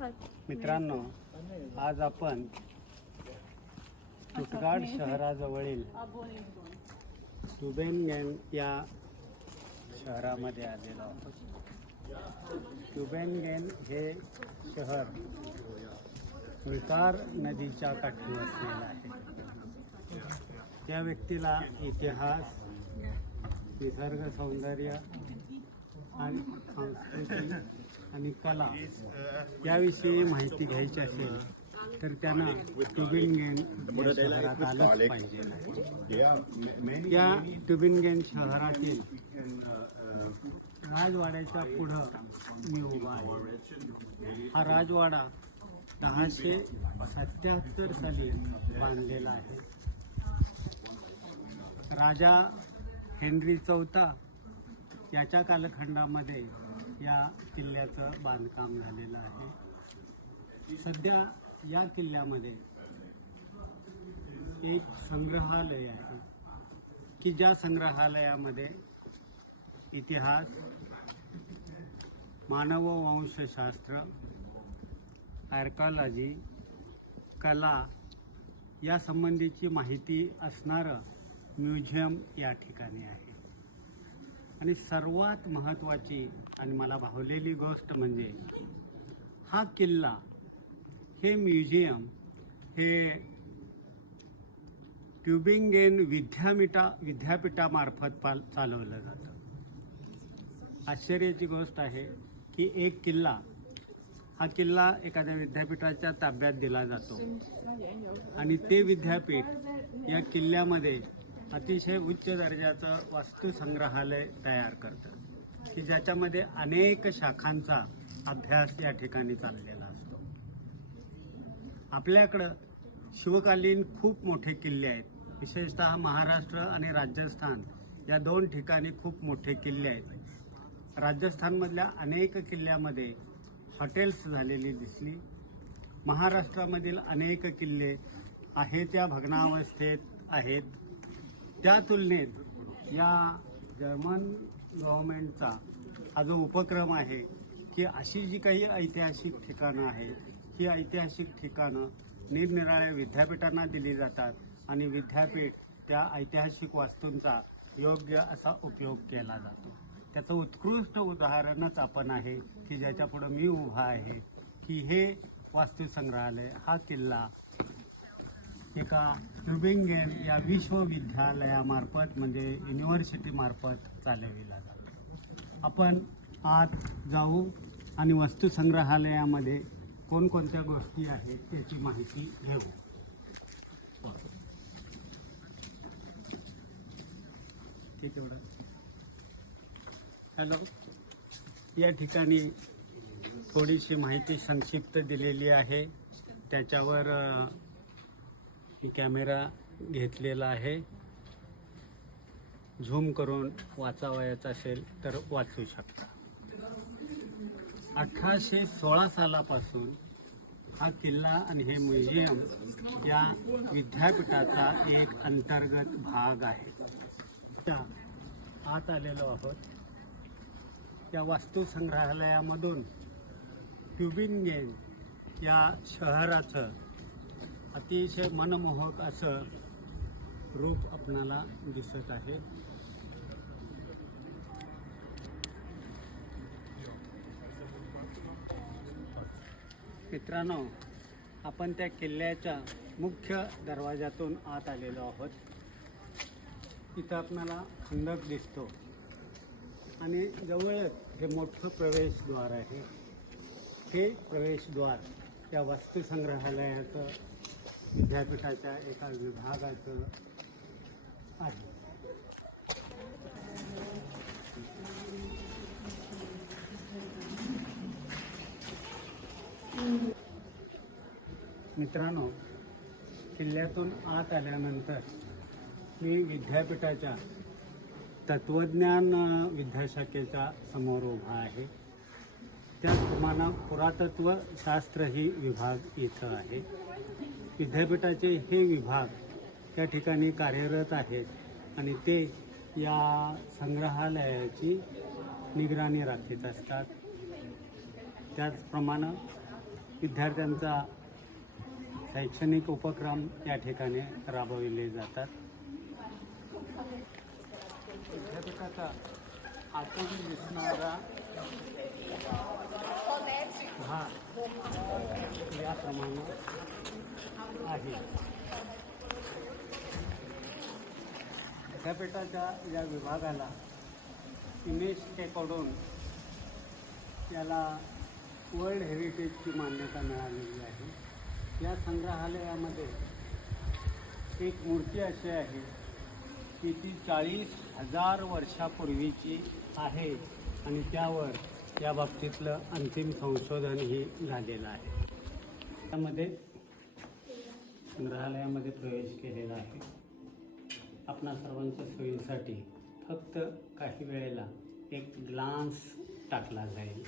मित्रांनो आज आपण तुटगाड शहराजवळील ट्युबेनगेन या शहरामध्ये आलेलो आहोत. ट्युबेनगेन हे शहर विकार नदीच्या काठी वसलेलं आहे. त्या व्यक्तीला इतिहास निसर्ग सौंदर्य आणि संस्कृती आणि कला याविषयी माहिती घ्यायची असेल तर त्यांना ट्युबिनगेन शहरात आलंच पाहिजे या ट्युबिनगेन शहरातील राजवाड्याच्या पुढं मी उभा आहे. हा राजवाडा दहाशे सत्याहत्तर साली बांधलेला आहे. राजा हेनरी चौथा याच्या कालखंडामध्ये या किल्ल्याचं बांधकाम झालेलं आहे. सध्या या किल्ल्यामध्ये एक संग्रहालय आहे की ज्या संग्रहालयामध्ये इतिहास मानववंशशास्त्र आर्कॉलॉजी कला या संबंधीची माहिती असणारं म्युझियम या ठिकाणी आहे. आणि सर्वात महत्त्वाची आणि मला भावलेली गोष्ट म्हणजे हा किल्ला हे म्युझियम हे ट्युबिंगेन विद्यामिटा विद्यापीठामार्फत पाल चालवलं जातं. आश्चर्याची गोष्ट आहे की एक किल्ला हा किल्ला एखाद्या विद्यापीठाच्या ताब्यात दिला जातो. आणि ते विद्यापीठ या किल्ल्यामध्ये अतिशय उच्च दर्जाचं वास्तुसंग्रहालय तयार करतं की ज्याच्यामध्ये अनेक शाखांचा अभ्यास या ठिकाणी चाललेला असतो. आपल्याकडं शिवकालीन खूप मोठे किल्ले आहेत. विशेषतः महाराष्ट्र आणि राजस्थान या दोन ठिकाणी खूप मोठे किल्ले आहेत. राजस्थानमधल्या अनेक किल्ल्यामध्ये हॉटेल्स झालेली दिसली. महाराष्ट्रामधील अनेक किल्ले आहे त्या भग्नावस्थेत आहेत. त्या तुलनेत या जर्मन गव्हर्मेंटचा हा जो उपक्रम आहे की अशी जी काही ऐतिहासिक ठिकाणं आहेत ही ऐतिहासिक ठिकाणं निरनिराळ्या विद्यापीठांना दिली जातात आणि विद्यापीठ त्या ऐतिहासिक वास्तूंचा योग्य असा उपयोग केला जातो. त्याचं उत्कृष्ट उदाहरणच आपण आहे की ज्याच्यापुढं मी उभा आहे की हे वास्तुसंग्रहालय हा किल्ला एका ट्युबिंगेन या विश्वविद्यालयामार्फत म्हणजे युनिव्हर्सिटीमार्फत चालविला आपण आत जाऊ आणि वस्तुसंग्रहालयामध्ये कोणकोणत्या गोष्टी आहेत त्याची माहिती घेऊ. ठीक एवढं हॅलो. या ठिकाणी थोडीशी माहिती संक्षिप्त दिलेली आहे. त्याच्यावर मी कॅमेरा घेतलेला आहे. झूम करून वाचावयाचं असेल तर वाचू शकता. अठराशे सोळा सालापासून हा किल्ला आणि हे म्युझियम या विद्यापीठाचा एक अंतर्गत भाग आहे. त्या आत आलेलो आहोत. या वास्तुसंग्रहालयामधून ट्युबिंगेन या शहराचं अतिशय मनमोहक असं रूप आपणाला दिसत आहे. मित्रांनो आपण त्या किल्ल्याच्या मुख्य दरवाजातून आत आलेलो आहोत. इथं आपणाला खंदक दिसतो. आणि जवळच हे मोठं प्रवेशद्वार आहे. हे प्रवेशद्वार या वस्तुसंग्रहालयाचं विद्यापीठाच्या एका विभागाचं आहे. मित्रांनो किल्ल्यातून आत आल्यानंतर मी विद्यापीठाच्या तत्त्वज्ञान विद्याशाखेचा विद्याशाखेच्या समोर उभा आहे. त्याचप्रमाणे पुरातत्व शास्त्र ही विभाग इथं आहे. विद्यापीठाचे हे विभाग त्या ठिकाणी कार्यरत आहेत आणि ते या संग्रहालयाची निगराणी राखीत असतात. त्याचप्रमाणे विद्यार्थ्यांचा शैक्षणिक उपक्रम या ठिकाणी राबविले जातात. विद्यापीठाचा आतून दिसणारा हा याप्रमाणे आहे. विद्यापीठाच्या या विभागाला युनेस्कोकडून याला वर्ल्ड हेरिटेजची मान्यता मिळालेली आहे. या संग्रहालयामध्ये एक मूर्ती अशी आहे की ती चाळीस हजार वर्षापूर्वीची आहे आणि त्यावर या बाबतीतलं अंतिम संशोधनही झालेलं आहे. त्यामध्ये संग्रहालयामध्ये प्रवेश केलेला आहे. आपणा सर्वांच्या सोयीसाठी फक्त काही वेळेला एक ग्लान्स टाकला जाईल.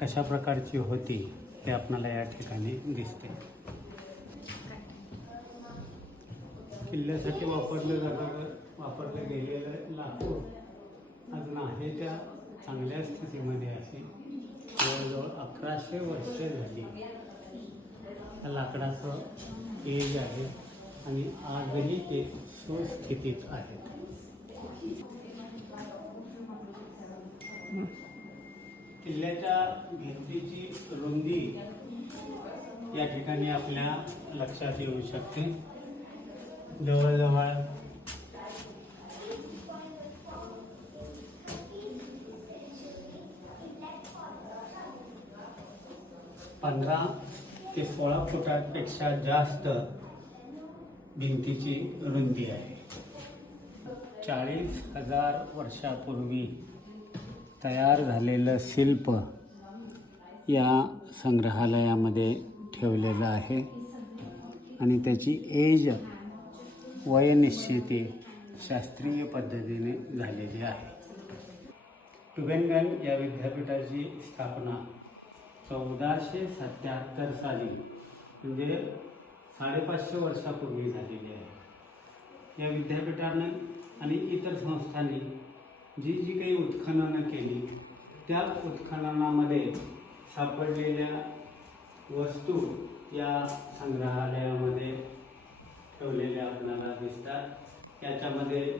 कशा प्रकारची होती हे आपणाला या ठिकाणी दिसते. किल्ल्यासाठी वापरलं जाणारं वापरलं गेलेलं लाकूड अजून आहे त्या चांगल्या स्थितीमध्ये अशी जवळजवळ अकराशे वर्षे झाली. त्या लाकडाचं एज आहे आणि आजही ते सुस्थितीत आहेत. किल्ल्याच्या भिंतीची रुंदी या ठिकाणी आपल्या लक्षात येऊ शकते. जवळजवळ पंधरा ते सोळा फुटांपेक्षा जास्त भिंतीची रुंदी आहे. चाळीस हजार वर्षापूर्वी तयार झालेलं शिल्प या संग्रहालयामध्ये ठेवलेलं आहे. आणि त्याची एज वयनिश्चिती शास्त्रीय पद्धतीने झालेली आहे. टुबेनगन या विद्यापीठाची स्थापना चौदाशे सत्याहत्तर साली म्हणजे साडेपाचशे वर्षापूर्वी झालेली आहे. या विद्यापीठानं आणि इतर संस्थांनी जी जी काही उत्खननं केली त्या उत्खननामध्ये सापडलेल्या वस्तू या संग्रहालयामध्ये ठेवलेल्या आपल्याला दिसतात. याच्यामध्ये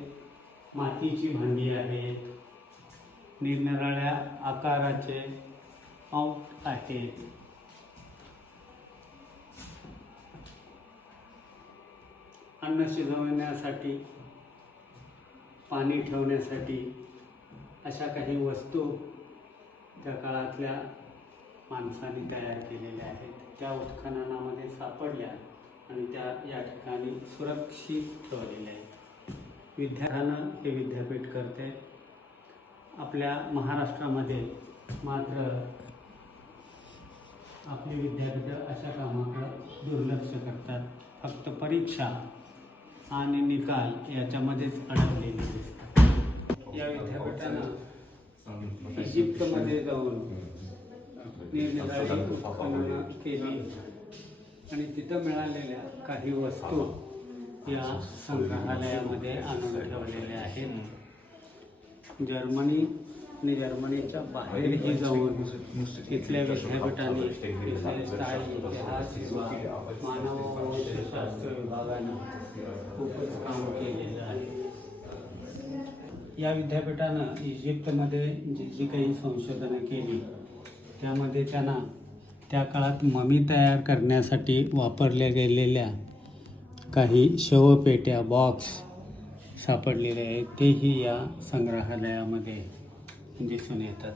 मातीची भांडी आहेत निरनिराळ्या आकाराचे पाऊट आहेत. अन्न शिजवण्यासाठी पाणी ठेवण्यासाठी अशा काही वस्तू त्या काळातल्या माणसांनी तयार केलेल्या आहेत. त्या उत्खननामध्ये सापडल्या आणि त्या या ठिकाणी सुरक्षित ठेवलेल्या आहेत. विद्यार्थ्यानं हे विद्यापीठ करते. आपल्या महाराष्ट्रामध्ये मात्र आपली विद्यापीठं अशा कामाकडं दुर्लक्ष करतात. फक्त परीक्षा आणि निकाल याच्यामध्येच अडकलेले दिसतात. या विद्यापीठानं इजिप्तमध्ये जाऊन निरनिराळी उत्खननं केली. आणि तिथं मिळालेल्या काही वस्तू या संग्रहालयामध्ये आणून ठेवलेल्या आहेत. जर्मनी आणि जर्मनीच्या बाहेरही जाऊन तिथल्या विद्यापीठांनी विशेषतः इतिहास विभाग मानवशास्त्र विभागानं खूपच काम केलेलं आहे. या विद्यापीठानं इजिप्तमध्ये जी जी काही संशोधनं केली त्यामध्ये त्यांना त्या काळात ममी तयार करण्यासाठी वापरल्या गेलेल्या काही शवपेट्या बॉक्स सापडलेले आहेत. तेही या संग्रहालयामध्ये दिसून येतात.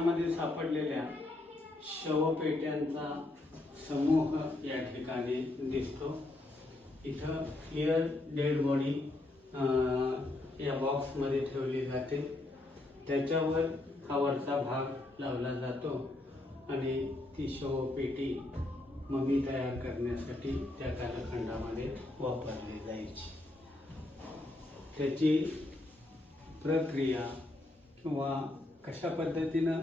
मध्ये सापडलेल्या शवपेट्यांचा समूह या ठिकाणी दिसतो. इथं क्लिअर डेड बॉडी या बॉक्समध्ये ठेवली जाते. त्याच्यावर हा वरचा भाग लावला जातो आणि ती शवपेटी मम्मी तयार करण्यासाठी त्या कालखंडामध्ये वापरली जायची. त्याची प्रक्रिया किंवा कशा पद्धतीनं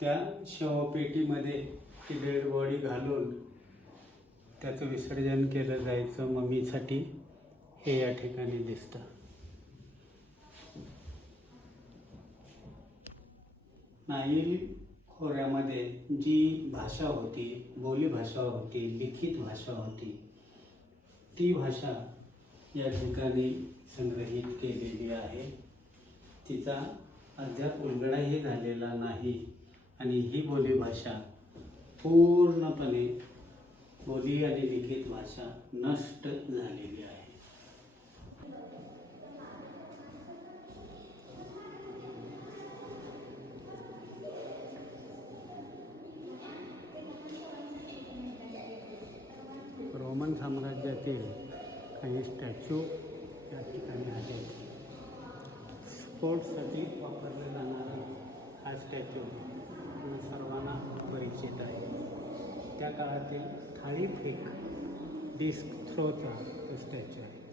त्या शवपेटीमध्ये ती डेड बॉडी घालून त्याचं विसर्जन केलं जायचं मम्मीसाठी हे या ठिकाणी दिसतं. नाईल खोऱ्यामध्ये जी भाषा होती बोलीभाषा होती लिखित भाषा होती ती भाषा या ठिकाणी संग्रहित केलेली आहे. तिचा अद्याप उलगडाही झालेला नाही. आणि ही बोलीभाषा पूर्णपणे बोली आणि लिखित भाषा नष्ट झालेली आहे. रोमन साम्राज्यातील काही स्टॅच्यू या ठिकाणी आहेत. स्पोर्ट्ससाठी वापरला जाणारा हा स्टॅच्यू परिचित आहे. त्या काळातील थाळीफेक डिस्क थ्रोचा स्टॅच्यू आहे